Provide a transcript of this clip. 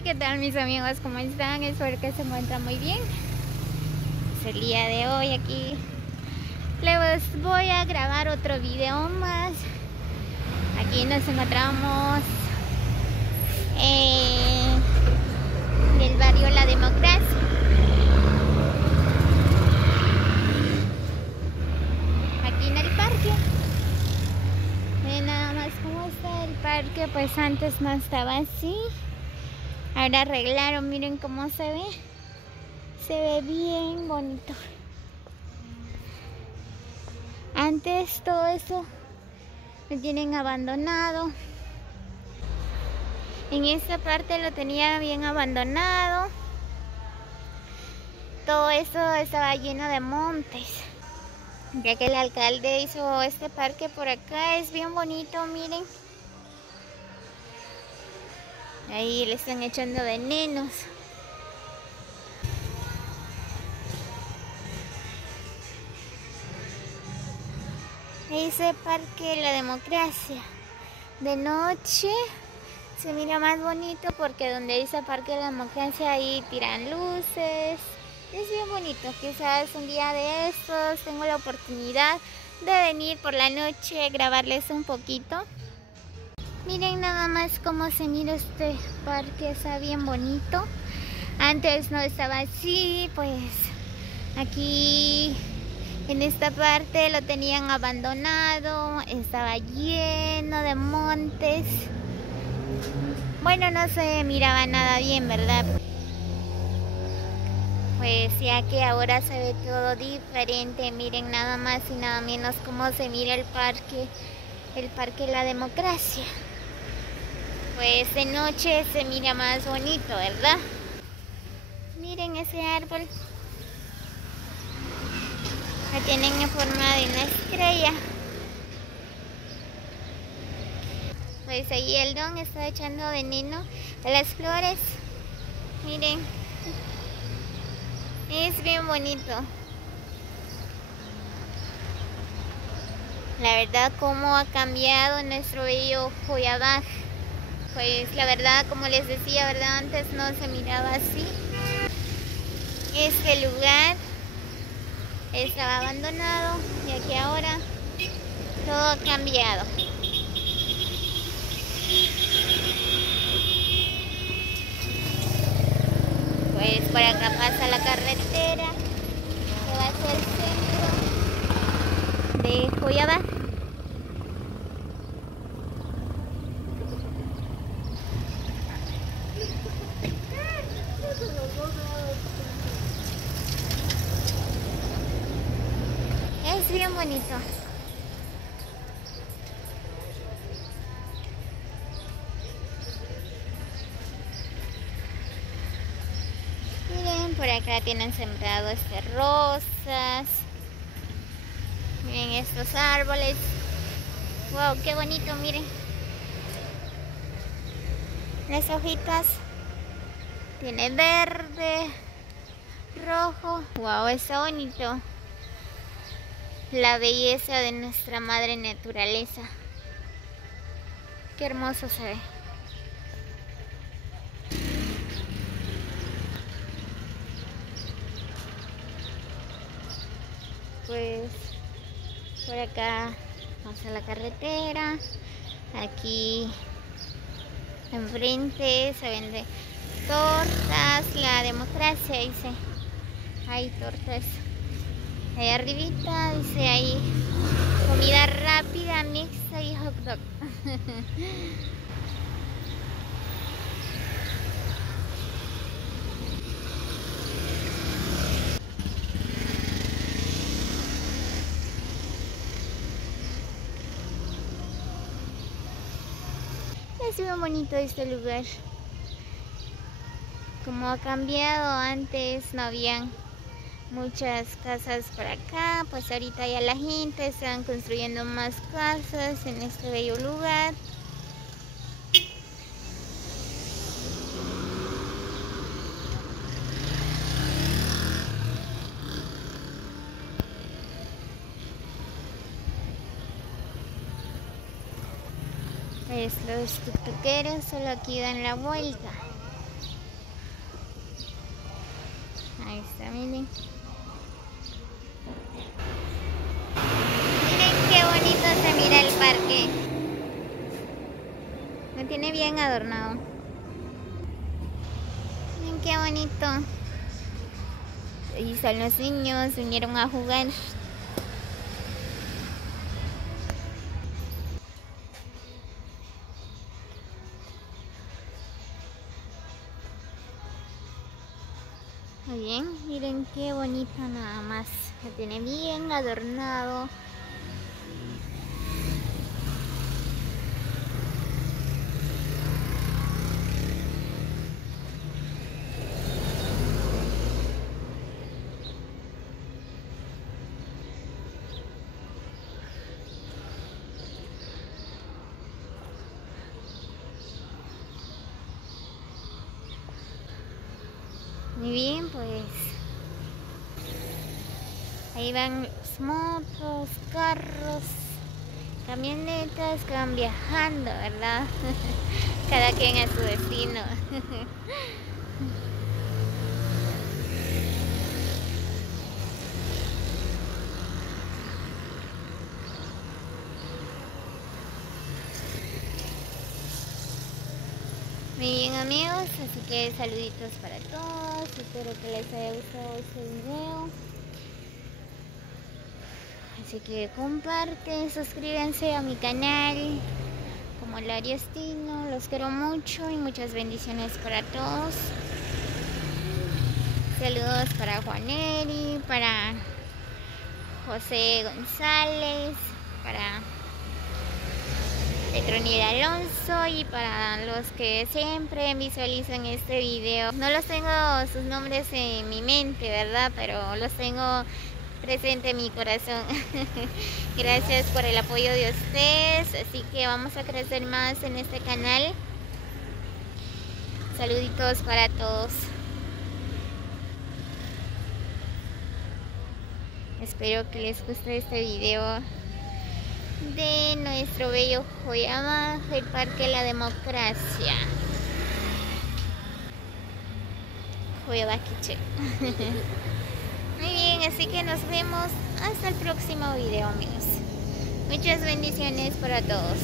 Hola, ¿qué tal mis amigos? ¿Cómo están? Espero que se encuentran muy bien. Pues el día de hoy aquí les voy a grabar otro video más. Aquí nos encontramos en el barrio La Democracia. Aquí en el parque. Ven nada más cómo está el parque, pues antes no estaba así. Ahora arreglaron, miren cómo se ve. Se ve bien bonito. Antes todo eso lo tienen abandonado. En esta parte lo tenía bien abandonado. Todo eso estaba lleno de montes. Ya que el alcalde hizo este parque por acá, es bien bonito, miren. Ahí le están echando venenos. Ese parque La Democracia. De noche se mira más bonito porque donde dice Parque La Democracia ahí tiran luces. Es bien bonito. Quizás un día de estos tengo la oportunidad de venir por la noche a grabarles un poquito. Miren nada más cómo se mira este parque, está bien bonito. Antes no estaba así, pues aquí en esta parte lo tenían abandonado, estaba lleno de montes. Bueno, no se miraba nada bien, ¿verdad? Pues ya que ahora se ve todo diferente, miren nada más y nada menos cómo se mira el parque La Democracia. Pues de noche se mira más bonito, ¿verdad? Miren ese árbol. Lo tienen en forma de una estrella. Pues ahí el don está echando veneno a las flores. Miren. Es bien bonito. La verdad, cómo ha cambiado nuestro bello Joyabaj. Pues la verdad, como les decía, ¿verdad? Antes no se miraba así. Este lugar estaba abandonado y aquí ahora todo ha cambiado. Pues por acá pasa la carretera que va hacia el centro de Joyabaj. Es bien bonito. Miren, por acá tienen sembrados de rosas. Miren estos árboles. Wow, qué bonito, miren. Las hojitas. Tiene verde, rojo. Wow, está bonito. La belleza de nuestra madre naturaleza. Qué hermoso se ve. Pues por acá vamos a la carretera. Aquí enfrente se vende tortas, La Democracia dice. Hay tortas. Ahí arribita dice ahí comida rápida, mixta y hot dog. Es bien bonito este lugar. Como ha cambiado, antes no habían muchas casas por acá, pues ahorita ya la gente están construyendo más casas en este bello lugar. Pues los tutuqueros solo aquí dan la vuelta. Ahí está, miren. Miren qué bonito se mira el parque. Lo tiene bien adornado. Miren qué bonito. Ahí están los niños, vinieron a jugar. Muy bien, miren qué bonita nada más. Lo tiene bien adornado. Muy bien, pues ahí van las motos, carros, camionetas que van viajando, ¿verdad? Cada quien a su destino. Muy bien, amigos, así que saluditos para todos, espero que les haya gustado este video. Así que comparten, suscríbanse a mi canal como Lariostino, los quiero mucho y muchas bendiciones para todos. Saludos para Juaneri, para José González, para Petronila Alonso y para los que siempre visualizan este video. No los tengo sus nombres en mi mente, ¿verdad? Pero los tengo presente en mi corazón. Gracias por el apoyo de ustedes, así que vamos a crecer más en este canal. Saluditos para todos. Espero que les guste este video de nuestro bello Joyama, el Parque La Democracia. Joyabaquiche. Muy bien, así que nos vemos hasta el próximo video, amigos. Muchas bendiciones para todos.